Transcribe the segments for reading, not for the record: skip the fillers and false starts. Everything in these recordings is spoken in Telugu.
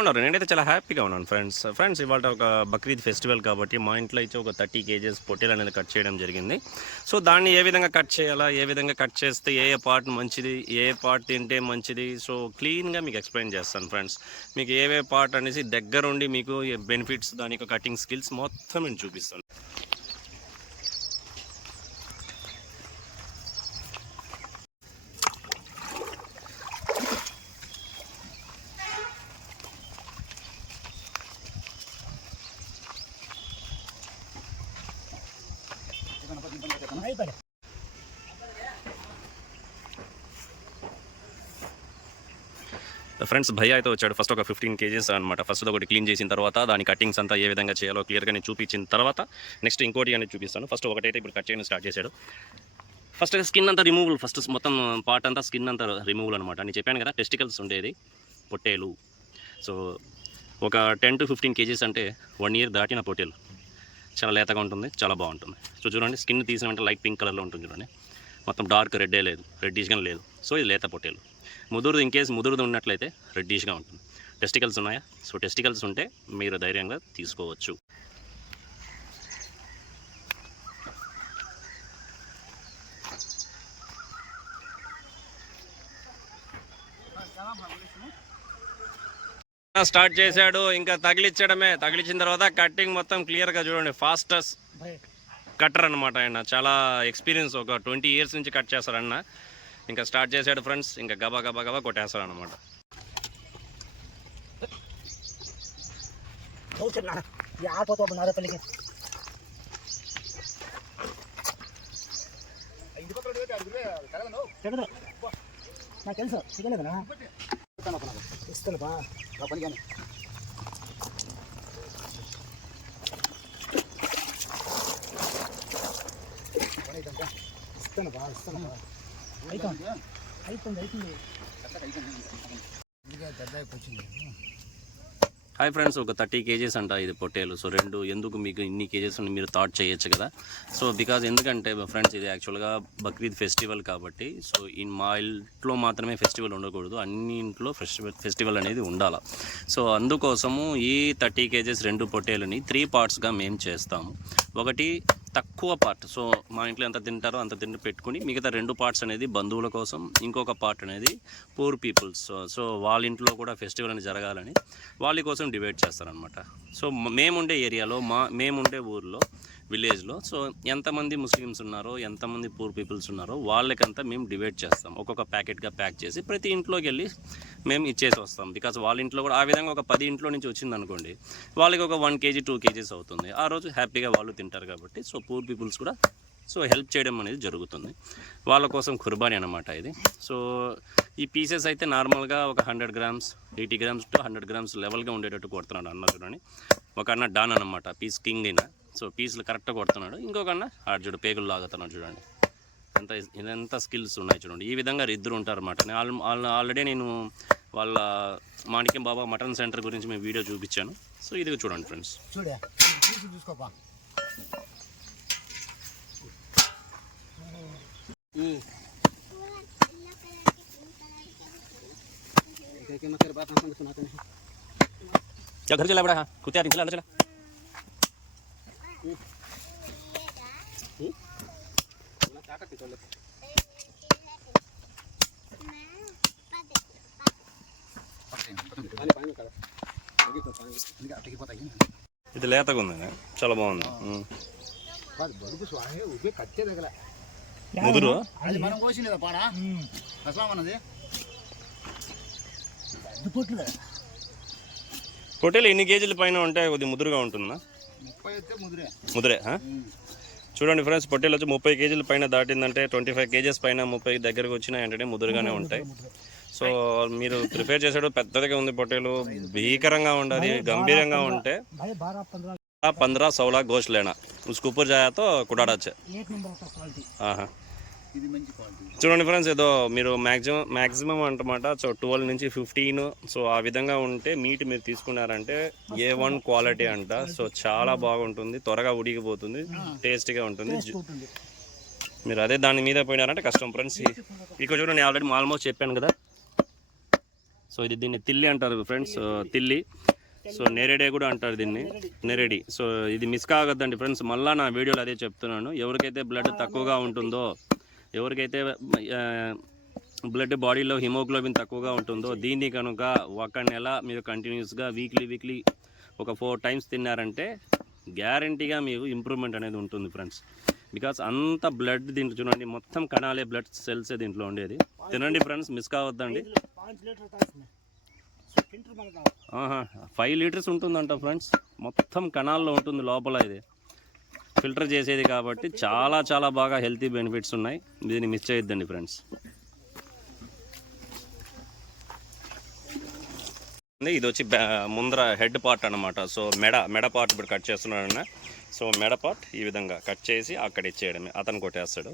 ఉన్నారు. నేనైతే చాలా హ్యాపీగా ఉన్నాను ఫ్రెండ్స్ ఇవాళ ఒక బక్రీద్ ఫెస్టివల్ కాబట్టి మా ఇంట్లో అయితే ఒక 30 కేజెస్ పొట్టేలు అనేది కట్ చేయడం జరిగింది. సో దాన్ని ఏ విధంగా కట్ చేయాలా, ఏ విధంగా కట్ చేస్తే ఏ ఏ పార్ట్ మంచిది, ఏ పార్ట్ తింటే మంచిది, సో క్లీన్గా మీకు ఎక్స్ప్లెయిన్ చేస్తాను ఫ్రెండ్స్. మీకు ఏవే పార్ట్ అనేసి దగ్గరుండి మీకు బెనిఫిట్స్, దాని యొక్క కటింగ్ స్కిల్స్ మొత్తం నేను చూపిస్తాను. ఫ్రెండ్స్ భయ్య అయితే వచ్చాడు. ఫస్ట్ ఒక 15 కేజెస్ అనమాట. ఫస్ట్ ఒకటి క్లీన్ చేసిన తర్వాత దాని కటింగ్స్ అంతా ఏ విధంగా చేయాలో క్లియర్గా నేను చూపించిన తర్వాత నెక్స్ట్ ఇంకోటి అనేది చూపిస్తాను. ఫస్ట్ ఒకటైతే ఇప్పుడు కట్ చేయడం స్టార్ట్ చేశాడు. ఫస్ట్ స్కిన్ అంతా రిమూవల్, ఫస్ట్ మొత్తం పార్ట్ అంతా స్కిన్ అంతా రిమూవల్ అనమాట. నేను చెప్పాను కదా టెస్టికల్స్ ఉండేది పొట్టేలు. సో ఒక 10 to 15 కేజీస్ అంటే 1 year దాటిన పొట్టేలు. చాలా లేతగా ఉంటుంది, చాలా బాగుంటుంది. సో చూడండి, స్కిన్ తీసిన వెంటనే లైట్ పింక్ కలర్లో ఉంటుంది చూడండి. మొత్తం డార్క్ రెడ్డే లేదు, రెడ్డిష్గా లేదు. సో ఇది లేత పొట్టేలు. ముదురుది ఉన్నట్లయితే రెడ్డిష్గా ఉంటుంది. టెస్టికల్స్ ఉన్నాయా? సో టెస్టికల్స్ ఉంటే మీరు ధైర్యంగా తీసుకోవచ్చు. స్టార్ట్ చేశాడు, ఇంకా తగిలించడమే. తగిలించిన తర్వాత కటింగ్ మొత్తం క్లియర్గా చూడండి. ఫాస్టెస్ట్ కట్టర్ అనమాట ఆయన. చాలా ఎక్స్పీరియన్స్, ఒక 20 years నుంచి కట్ చేస్తారన్న. ఇంకా స్టార్ట్ చేశాడు ఫ్రెండ్స్. ఇంకా గబా గబా గబా కొట్టేస్తాడు అనమాట. నాకు తెలుసు సిగలేదనా ఇస్తాను బా పని కానీ ఇస్తాను బా ఇస్తాను అయిపోయింది హాయ్ ఫ్రెండ్స్, ఒక 30 కేజీస్ అంట ఇది పొట్టేలు. సో ఎందుకు మీకు ఇన్ని కేజెస్ మీరు థాట్ చేయొచ్చు కదా. సో ఎందుకంటే ఫ్రెండ్స్, ఇది యాక్చువల్గా బక్రీద్ ఫెస్టివల్ కాబట్టి, సో మా ఇంట్లో మాత్రమే ఫెస్టివల్ ఉండకూడదు, అన్ని ఇంట్లో ఫెస్టివల్ అనేది ఉండాలి. సో అందుకోసము ఈ 30 కేజెస్ 2 పొట్టేలని 3 పార్ట్స్గా మేము చేస్తాము. ఒకటి తక్కువ పార్ట్, సో మా ఇంట్లో ఎంత తింటారో అంత తిండి పెట్టుకుని మిగతా 2 పార్ట్స్ అనేది బంధువుల కోసం, ఇంకొక పార్ట్ అనేది పూర్ పీపుల్స్. సో వాళ్ళ ఇంట్లో కూడా ఫెస్టివల్ అనేది జరగాలని వాళ్ళ కోసం డివైడ్ చేస్తారనమాట. సో మేముండే ఏరియాలో, మేముండే ఊర్లో, విలేజ్లో, సో ఎంతమంది ముస్లిమ్స్ ఉన్నారో, ఎంతమంది పూర్ పీపుల్స్ ఉన్నారో వాళ్ళకంతా మేము డివైడ్ చేస్తాం. ఒక్కొక్క ప్యాకెట్గా ప్యాక్ చేసి ప్రతి ఇంట్లోకి వెళ్ళి మేము ఇచ్చేసి వస్తాం. బికాజ్ వాళ్ళ ఇంట్లో కూడా ఆ విధంగా ఒక 10 ఇంట్లో నుంచి వచ్చిందనుకోండి, వాళ్ళకి ఒక 1 kg 2 kgs అవుతుంది. ఆ రోజు హ్యాపీగా వాళ్ళు తింటారు కాబట్టి, సో పూర్ పీపుల్స్ కూడా సో హెల్ప్ చేయడం అనేది జరుగుతుంది. వాళ్ళ కోసం కుర్బానీ అనమాట ఇది. సో ఈ పీసెస్ అయితే నార్మల్గా ఒక 100 grams, 80 grams to 100 grams లెవెల్గా ఉండేటట్టు కొడుతున్నాడు అన్న. చూడండి, ఒక అన్న డాన్ అనమాట, పీస్ కింగ్ అయినా. సో పీసులు కరెక్ట్గా కొడుతున్నాడు. ఇంకొక అన్న చూడు పేగులు లాగుతున్నాడు. చూడండి ఎంత స్కిల్స్ ఉన్నాయి చూడండి. ఈ విధంగా ఇద్దరు ఉంటారు అన్నమాట. ఆల్రెడీ నేను వాళ్ళ మాణిక్యం బాబా మటన్ సెంటర్ గురించి మేము వీడియో చూపించాను. సో ఇది చూడండి ఫ్రెండ్స్. చూసుకోపా क्या घर चला बड़ा? कुत्ते आती चला चला। ఇది లేతగా ఉంది, చాలా బాగుంది. ముదురు మనం కోసినదా పాడా అసలు అన్నది పొట్టేలు ఎన్ని కేజీల పైన ఉంటాయి? కొద్దిగా ముదురుగా ఉంటుందా? 30 ముదురే. చూడండి ఫ్రెండ్స్, పొట్టేలు వచ్చి 30 కేజీల పైన దాటిందంటే 25 కేజెస్ పైన 30 దగ్గరకు వచ్చినాయంటే ముదురుగానే ఉంటాయి. సో మీరు ప్రిపేర్ చేసాడు పెద్దదిగా ఉంది పొట్టేలు, భీకరంగా ఉండాలి, గంభీరంగా ఉంటే 15-16 गोश्त लेना, उसके ऊपर जाया तो कुटाड़ा अच्छे. చూడండి ఫ్రెండ్స్, ఏదో మీరు మ్యాక్సిమం అంటమాట. సో 12 నుంచి 15, సో ఆ విధంగా ఉంటే మీట్ మీరు తీసుకున్నారంటే A1 క్వాలిటీ అంట. సో చాలా బాగుంటుంది, త్వరగా ఉడికిపోతుంది, టేస్టీగా ఉంటుంది. మీరు అదే దాని మీద పోయినారంటే కష్టం ఫ్రెండ్స్. ఇక్కడ చూడండి, ఆల్రెడీ ఆల్మోస్ట్ చెప్పాను కదా. సో ఇది దీన్ని తిల్లి అంటారు ఫ్రెండ్స్, తిల్లి. సో నెరెడే కూడా అంటారు దీన్ని, నెరెడి. సో ఇది మిస్ కావద్దండి ఫ్రెండ్స్, మళ్ళీ నా వీడియోలో అదే చెప్తున్నాను. ఎవరికైతే బ్లడ్ తక్కువగా ఉంటుందో, ఎవరికైతే బ్లడ్ బాడీలో హిమోగ్లోబిన్ తక్కువగా ఉంటుందో, దీన్ని కనుక ఒక నెల మీరు కంటిన్యూస్గా వీక్లీ ఒక 4 టైమ్స్ తిన్నారంటే గ్యారంటీగా మీకు ఇంప్రూవ్మెంట్ అనేది ఉంటుంది ఫ్రెండ్స్. బికాస్ అంత బ్లడ్ దీంట్లో చూడండి, మొత్తం కణాలే, బ్లడ్ సెల్సే దీంట్లో ఉండేది. తినండి ఫ్రెండ్స్, మిస్ కావద్దండి. 5 లీటర్స్ ఉంటుందంట ఫ్రెండ్స్, మొత్తం కణాల్లో ఉంటుంది లోపల. ఇది ఫిల్టర్ చేసేది కాబట్టి చాలా చాలా బాగా హెల్తీ బెనిఫిట్స్ ఉన్నాయి. దీన్ని మిస్ చేయొద్దండి ఫ్రెండ్స్. ఇది వచ్చి ముందర హెడ్ పార్ట్ అనమాట. సో మెడ పార్ట్ ఇప్పుడు కట్ చేస్తున్నాడన్న. సో మెడ పార్ట్ ఈ విధంగా కట్ చేసి అక్కడ ఇచ్చేయడమే, అతను కొట్టేస్తాడు.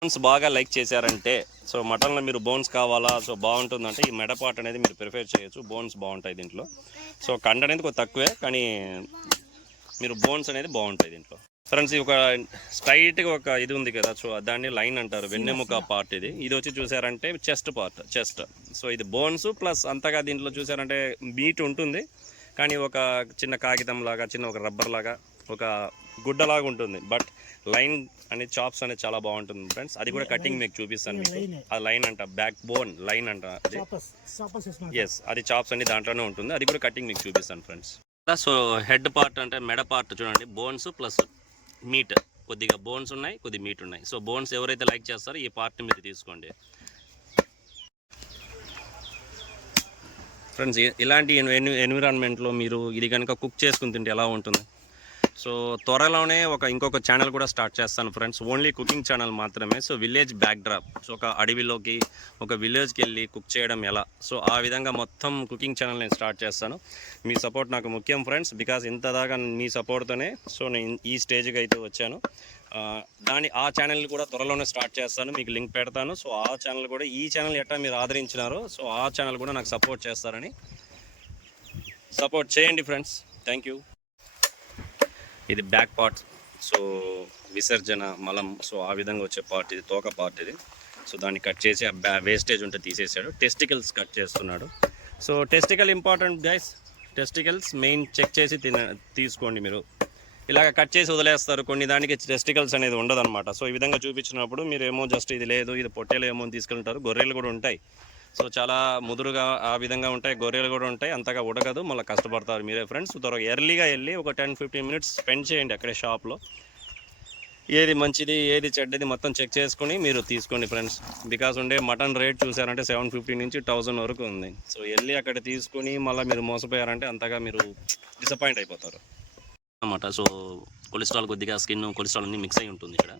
బోన్స్ బాగా లైక్ చేశారంటే, సో మటన్లో మీరు బోన్స్ కావాలా, సో బాగుంటుందంటే ఈ మెడ పార్ట్ అనేది మీరు ప్రిఫర్ చేయొచ్చు. బోన్స్ బాగుంటాయి దీంట్లో. సో కండ అనేది కొంచెం తక్కువే, కానీ మీరు బోన్స్ అనేది బాగుంటాయి దీంట్లో ఫ్రెండ్స్. ఇది ఒక స్ట్రైట్గా ఒక ఇది ఉంది కదా, సో దాన్ని లైన్ అంటారు, వెన్నెముక పార్ట్. ఇది వచ్చి చూసారంటే చెస్ట్ పార్ట్, చెస్ట్. సో ఇది బోన్స్ ప్లస్ అంతగా దీంట్లో చూసారంటే మీట్ ఉంటుంది, కానీ ఒక చిన్న కాగితం లాగా, చిన్న ఒక రబ్బర్ లాగా, ఒక గుడ్డలాగా ఉంటుంది. బట్ లైన్ అనేది చాప్స్ అనేది చాలా బాగుంటుంది ఫ్రెండ్స్. అది కూడా కటింగ్ మీకు చూపిస్తాను మీకు. ఆ లైన్ అంట, బ్యాక్ బోన్ లైన్ అంట అది. ఎస్, అది చాప్స్ అనేది దాంట్లోనే ఉంటుంది. అది కూడా కటింగ్ మీకు చూపిస్తాను ఫ్రెండ్స్. సో హెడ్ పార్ట్ అంటే మెడ పార్ట్ చూడండి, బోన్స్ ప్లస్ మీట్. కొద్దిగా బోన్స్ ఉన్నాయి, కొద్ది మీట్ ఉన్నాయి. సో బోన్స్ ఎవరైతే లైక్ చేస్తారో ఈ పార్ట్ మీరు తీసుకోండి ఫ్రెండ్స్. ఇలాంటి ఎన్విరాన్మెంట్లో మీరు ఇది కనుక కుక్ చేసుకుని తింటే ఎలా ఉంటుంది. సో త్వరలోనే ఇంకొక ఛానల్ కూడా స్టార్ట్ చేస్తాను ఫ్రెండ్స్, ఓన్లీ కుకింగ్ ఛానల్ మాత్రమే. సో విలేజ్ బ్యాక్డ్రాప్, సో ఒక అడవిలోకి, ఒక విలేజ్కి వెళ్ళి కుక్ చేయడం ఎలా, సో ఆ విధంగా మొత్తం కుకింగ్ ఛానల్ నేను స్టార్ట్ చేస్తాను. మీ సపోర్ట్ నాకు ముఖ్యం ఫ్రెండ్స్, బికాజ్ ఇంతదాకా మీ సపోర్ట్తోనే సో నేను ఈ స్టేజ్కి అయితే వచ్చాను. ఆ ఛానల్ కూడా త్వరలోనే స్టార్ట్ చేస్తాను, మీకు లింక్ పెడతాను. సో ఆ ఛానల్ కూడా, ఈ ఛానల్ ఎట్లా మీరు ఆదరించినారో, సో ఆ ఛానల్ కూడా నాకు సపోర్ట్ చేస్తారని, సపోర్ట్ చేయండి ఫ్రెండ్స్. Thank you. ఇది బ్యాక్ పార్ట్, సో విసర్జన మలం, సో ఆ విధంగా వచ్చే పార్ట్ ఇది, తోక పార్ట్ ఇది. సో దాన్ని కట్ చేసి వేస్టేజ్ ఉంటే తీసేసాడు. టెస్టికల్స్ కట్ చేస్తున్నాడు. So testicle important guys, testicles main check చేసి తీసుకోండి. మీరు ఇలాగ కట్ చేసి వదిలేస్తారు, కొన్ని దానికి టెస్టికల్స్ అనేది ఉండదన్నమాట. సో ఈ విధంగా చూపించినప్పుడు మీరు ఏమో జస్ట్ ఇది లేదు, ఇది పొట్టేలు ఏమో తీసుకెళ్తారు. గొర్రెలు కూడా ఉంటాయి, సో చాలా ముదురుగా ఆ విధంగా ఉంటాయి. గొర్రెలు కూడా ఉంటాయి, అంతగా ఉడకదు, మళ్ళీ కష్టపడతారు మీరే ఫ్రెండ్స్. త్వరగా ఎర్లీగా వెళ్ళి ఒక 10-15 మినిట్స్ స్పెండ్ చేయండి అక్కడే షాప్లో. ఏది మంచిది ఏది చెడ్డది మొత్తం చెక్ చేసుకుని మీరు తీసుకోండి ఫ్రెండ్స్. బికాస్ ఉండే మటన్ రేట్ చూసారంటే 750 నుంచి 1000 వరకు ఉంది. సో వెళ్ళి అక్కడ తీసుకుని మళ్ళీ మీరు మోసపోయారంటే అంతగా మీరు డిసప్పాయింట్ అయిపోతారు అన్నమాట. సో కొలెస్ట్రాల్ కొద్దిగా, స్కిన్ కొలెస్ట్రాల్ అన్నీ మిక్స్ అయి ఉంటుంది ఇక్కడ.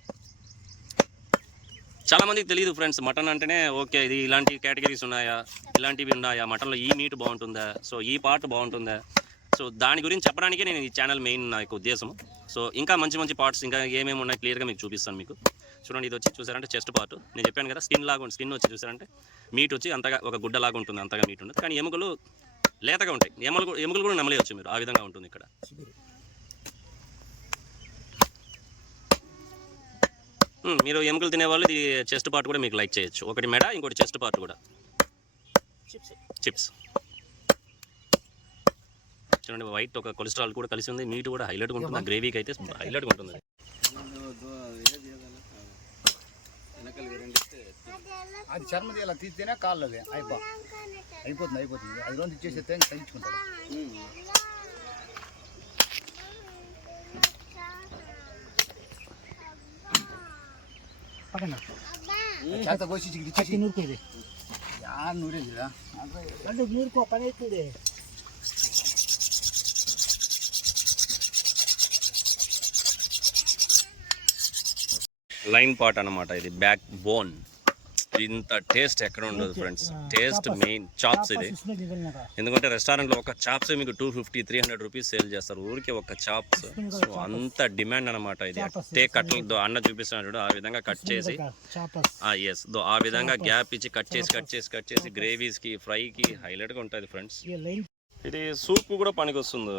చాలామందికి తెలియదు ఫ్రెండ్స్, మటన్ అంటేనే ఓకే ఇది ఇలాంటి కేటగిరీస్ ఉన్నాయా, ఇలాంటివి ఉన్నాయా, మటన్లో ఈ మీట్ బాగుంటుందా, సో ఈ పార్ట్ బాగుంటుందా, సో దాని గురించి చెప్పడానికే నేను ఈ ఛానల్ మెయిన్ నా యొక్క ఉద్దేశం. సో ఇంకా మంచి పార్ట్స్ ఇంకా ఏమేమి ఉన్నాయి క్లియర్గా మీకు చూపిస్తాను మీకు. చూడండి, ఇది వచ్చి చూసారంటే చెస్ట్ పార్ట్. నేను చెప్పాను కదా స్కిన్ లాగా ఉంటుంది. స్కిన్ వచ్చి చూసారంటే మీట్ వచ్చి అంతగా ఒక గుడ్డలాగా ఉంటుంది, అంతగా మీట్ ఉండదు, కానీ ఎముకలు లేతగా ఉంటాయి. ఎముకలు కూడా నమ్మలేవచ్చు మీరు, ఆ విధంగా ఉంటుంది ఇక్కడ. మీరు ఎముకలు తినేవాళ్ళు ఇది చెస్ట్ పార్ట్ కూడా మీకు లైక్ చేయొచ్చు. ఒకటి మెడ, ఇంకోటి చెస్ట్ పార్ట్ కూడా. చిప్స్ చూడండి, వైట్ ఒక కొలెస్ట్రాల్ కూడా కలిసి ఉంది, మీట్ కూడా హైలైట్గా ఉంటుంది, గ్రేవీకి అయితే హైలైట్గా ఉంటుంది. అది చర్మది ఇలా తీస్తేనే కాళ్ళు అది అయిపోతుంది. అది రోజు ఇచ్చేసేస్తే తగ్గించుకుంటారు. చేత కోసి ఇచ్చేసి నూరుకోది నూరేది అంటే నూరుకో పని అవుతుంది. లైన్ పార్ట్ అనమాట ఇది, బ్యాక్ బోన్. ఇంత టేస్ట్ ఎక్కడ ఉండదు ఫ్రెండ్స్. టేస్ట్ మెయిన్ చాప్స్ ఇది. ఎందుకంటే రెస్టారెంట్లో ఒక చాప్స్ మీకు 250-300 రూపీస్ సేల్ చేస్తారు ఊరికి ఒక చాప్స్. సో అంత డిమాండ్ అనమాట ఇది. కట్టలు అన్న చూపిస్తున్నాడు ఆ విధంగా కట్ చేసి, ఎస్ ఆ విధంగా గ్యాప్ ఇచ్చి కట్ చేసి గ్రేవీస్కి, ఫ్రైకి హైలైట్గా ఉంటుంది ఫ్రెండ్స్. ఇది సూప్ కూడా పనికి వస్తుంది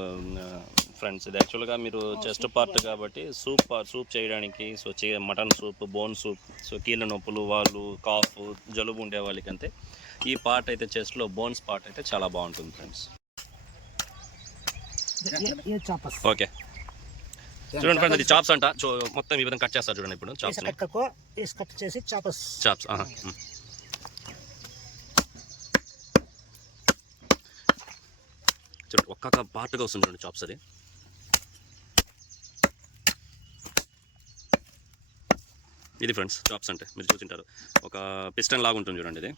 ఫ్రెండ్స్. ఇది యాక్చువల్గా మీరు చెస్ట్ పార్ట్ కాబట్టి సూప్ చేయడానికి, so mutton soup, bone soup, so కీళ్ళ నొప్పులు, వాళ్ళు కాఫ్, జలుబు ఉండే వాళ్ళకి అంతే ఈ పార్ట్ అయితే చెస్ట్లో బోన్స్ పార్ట్ అయితే చాలా బాగుంటుంది ఫ్రెండ్స్. ये चापस ఓకే చూడండి ఫ్రెండ్స్, అది చాప్స్ అంట. సో మొత్తం ఈ విధంగా కట్ చేస్తారు చూడండి ఇప్పుడు చాప్స్. ऐसा कट को इस कट చేసి చాపస్ చాప్స్ చూడండి, ఒక్కొక్క పార్ట్గా వస్తుంది చూడండి చాప్స్. అది ఇది ఫ్రెండ్స్ చాప్స్ అంటే మీరు చూసింటారు. ఒక పిస్టన్ లాగా ఉంటుంది చూడండి ఇది.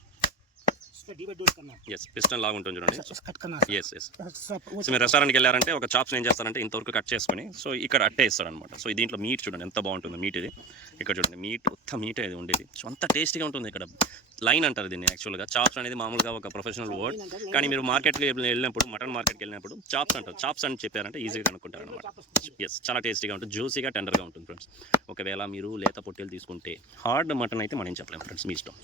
इसको डिवाइड करना ఎస్, పిస్టన్ లాగా ఉంటుంది చూడండి. है कट करना ఎస్ ఎస్. సో మీరు రెస్టారెంట్కి వెళ్ళారంటే ఒక చాప్స్ ఏం చేస్తారంటే ఇంతవరకు కట్ చేసుకొని సో ఇక్కడ అట్టే ఇస్తారనమాట. సో దీంట్లో మీట్ చూడండి ఎంత బాగుంటుందో. మీట్ ఇది ఇక్కడ చూడండి, మీట్ ఉత్త మీట్ ఇది ఉండేది. సో అంత టేస్టీగా ఉంటుంది. ఇక్కడ లైన్ అంటారు దీన్ని యాక్చువల్గా. చాప్స్ అనేది మామూలుగా ఒక ప్రొఫెషనల్ వర్డ్, కానీ మీరు మార్కెట్కి వెళ్ళినప్పుడు, మటన్ మార్కెట్కి వెళ్ళినప్పుడు చాప్స్ అంటారు. చాప్స్ అని చెప్పారంటే ఈజీగా కనుక్కుంటారు అనమాట. ఎస్, చాలా టేస్టీగా ఉంటుంది, జ్యూసీగా టెండర్గా ఉంటుంది ఫ్రెండ్స్. ఒకవేళ మీరు లేత పొట్టేలు తీసుకుంటే హార్డ్ మటన్ అయితే మనం ఏం చెప్పలేము ఫ్రెండ్స్, మీ ఇష్టం.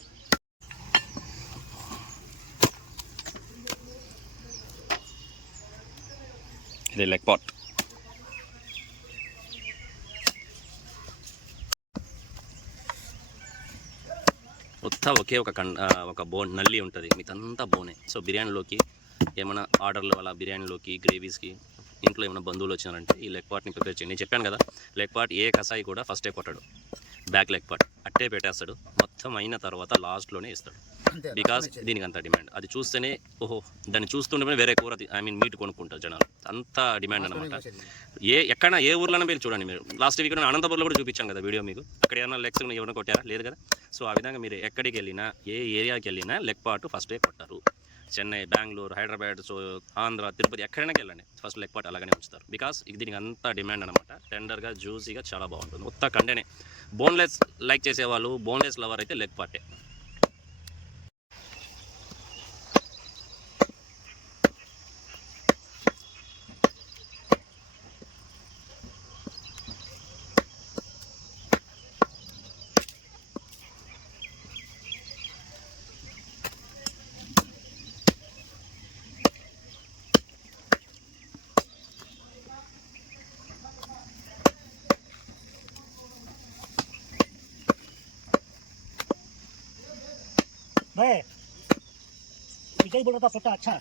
ఇది లెగ్ పార్ట్. ఒకే ఒక బోన్ నల్లి ఉంటుంది, మిగతంతా బోనే. సో బిర్యానీలోకి ఏమైనా ఆర్డర్లు అలా బిర్యానీలోకి గ్రేవీస్కి ఇంట్లో ఏమైనా బంధువులు వచ్చినారంటే ఈ లెగ్ పార్ట్ని ప్రిపేర్ చేయండి. నేను చెప్పాను కదా, లెగ్ పార్ట్ ఏ కసాయి కూడా ఫస్టే కొట్టాడు, బ్యాక్ లెగ్ పార్ట్ అట్టే పెట్టేస్తాడు. మొత్తం అయిన తర్వాత లాస్ట్లోనే ఇస్తాడు. బికాస్ దీనికి అంత డిమాండ్. అది చూస్తేనే ఓహో, దాన్ని చూస్తుంటే వేరే కూర మీట్ కొనుక్కుంటారు జనాలు. అంత డిమాండ్ అనమాట. ఎక్కడ ఏ ఊర్లోనే మీరు చూడండి. మీరు లాస్ట్ వీక్ అనంతపురంలో కూడా చూపించాను కదా వీడియో మీకు. అక్కడ ఏమైనా లెగ్స్ ఏమైనా కొట్టారా? లేదు కదా. సో ఆ విధంగా మీరు ఎక్కడికి వెళ్ళినా, ఏ ఏరియాకి వెళ్ళినా లెగ్ పార్ట్ ఫస్టే కొట్టారు. చెన్నై, బెంగళూరు, హైదరాబాద్, సో ఆంధ్ర, తిరుపతి ఎక్కడైనా వెళ్ళండి, ఫస్ట్ లెగ్ పార్ట్ అలాగనే ఉంచుతారు. బికాస్ దీనికి అంత డిమాండ్ అనమాట. టెండర్గా జ్యూసీగా చాలా బాగుంటుంది. మొత్తం కండేనే. బోన్లెస్ లైక్ చేసేవాళ్ళు, బోన్లెస్ లవర్ అయితే లెగ్ పార్టే. भाई विजय बोल रहा था पोटा अच्छा,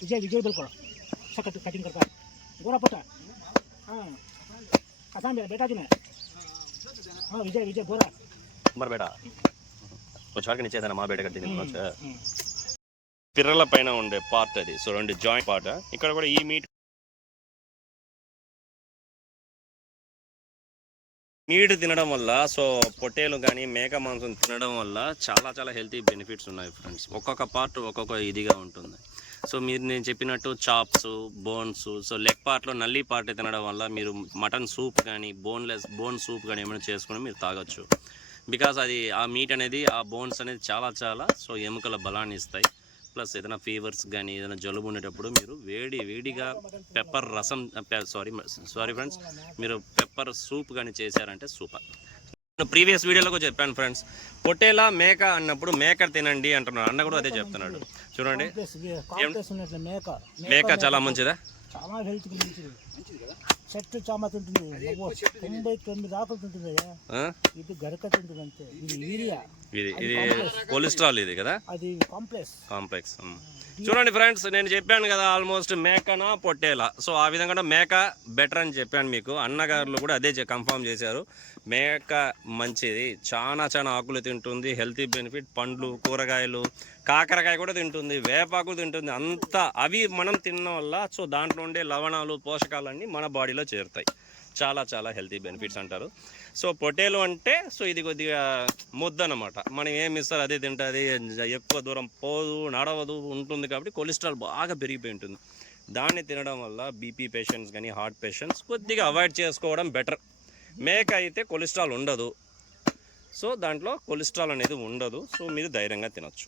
विजय बोल कर अच्छा कटिंग करता है, गोरा पोटा। हाँ आसान मेरा बेटा जो है, हाँ विजय गोरा మరి బేటా కొంచెం నిచ్చేదన్న మా బేట కట్టింది. పిర్రల పైన ఉండే పార్ట్ అది. సో రెండు జాయింట్ పార్ట్. ఇక్కడ కూడా ఈ మీట్ తినడం వల్ల, సో పొట్టేలు కానీ మేక మాంసం తినడం వల్ల చాలా చాలా హెల్తీ బెనిఫిట్స్ ఉన్నాయి ఫ్రెండ్స్. ఒక్కొక్క పార్ట్ ఒక్కొక్క ఇదిగా ఉంటుంది. సో మీరు నేను చెప్పినట్టు చాప్స్, బోన్స్, సో లెగ్ పార్ట్లో నల్లి పార్ట్ తినడం వల్ల మీరు మటన్ సూప్ కానీ బోన్ సూప్ కానీ ఏమైనా చేసుకుని మీరు తాగొచ్చు. బికాస్ అది ఆ మీట్ అనేది, ఆ బోన్స్ అనేది చాలా చాలా సో ఎముకల బలాన్ని ఇస్తాయి. ప్లస్ ఏదైనా ఫీవర్స్ కానీ ఏదైనా జలుబు ఉండేటప్పుడు మీరు వేడిగా పెప్పర్ రసం, సారీ ఫ్రెండ్స్, మీరు పెప్పర్ సూప్ కానీ చేశారంటే సూపర్. నేను ప్రీవియస్ వీడియోలో కూడా చెప్పాను ఫ్రెండ్స్, పొట్టేలా మేక అన్నప్పుడు మేక తినండి అంటున్నాడు. అన్న కూడా అదే చెప్తున్నాడు. చూడండి, మేక చాలా మంచిదా, చాలా హెల్త్ మంచిది. చెట్టు చామ తింటుంది, 99 ఆకులు తింటుంది. ఇది గరక తింటుంది అంతే. ఇది యూరియా, ఇది కొలెస్ట్రాల్ ఇది కదా, అది కాంప్లెక్స్. చూడండి ఫ్రెండ్స్, నేను చెప్పాను కదా ఆల్మోస్ట్ మేకనా పొట్టేలా. సో ఆ విధంగా మేక బెటర్ అని చెప్పాను మీకు. అన్నగారులు కూడా అదే కన్ఫర్మ్ చేశారు. మేక మంచిది, చాలా ఆకులు తింటుంది, హెల్తీ బెనిఫిట్. పండ్లు, కూరగాయలు, కాకరకాయ కూడా తింటుంది, వేపాకు తింటుంది. అంతా అవి మనం తినడం వల్ల సో దాంట్లో ఉండే లవణాలు, పోషకాలన్నీ మన బాడీలో చేరుతాయి. చాలా హెల్తీ బెనిఫిట్స్ అంటారు. సో పొట్టేలు అంటే సో ఇది కొద్దిగా ముద్ద అన్నమాట. మనం ఏమి ఇస్తారు అదే తింటుంది, ఎక్కువ దూరం పోదు, నడవదు ఉంటుంది. కాబట్టి కొలెస్ట్రాల్ బాగా పెరిగిపోయి ఉంటుంది. దాన్ని తినడం వల్ల బీపీ పేషెంట్స్ కానీ హార్ట్ పేషెంట్స్ కొద్దిగా అవాయిడ్ చేసుకోవడం బెటర్. మేక అయితే కొలెస్ట్రాల్ ఉండదు. సో దాంట్లో కొలెస్ట్రాల్ అనేది ఉండదు. సో మీరు ధైర్యంగా తినొచ్చు.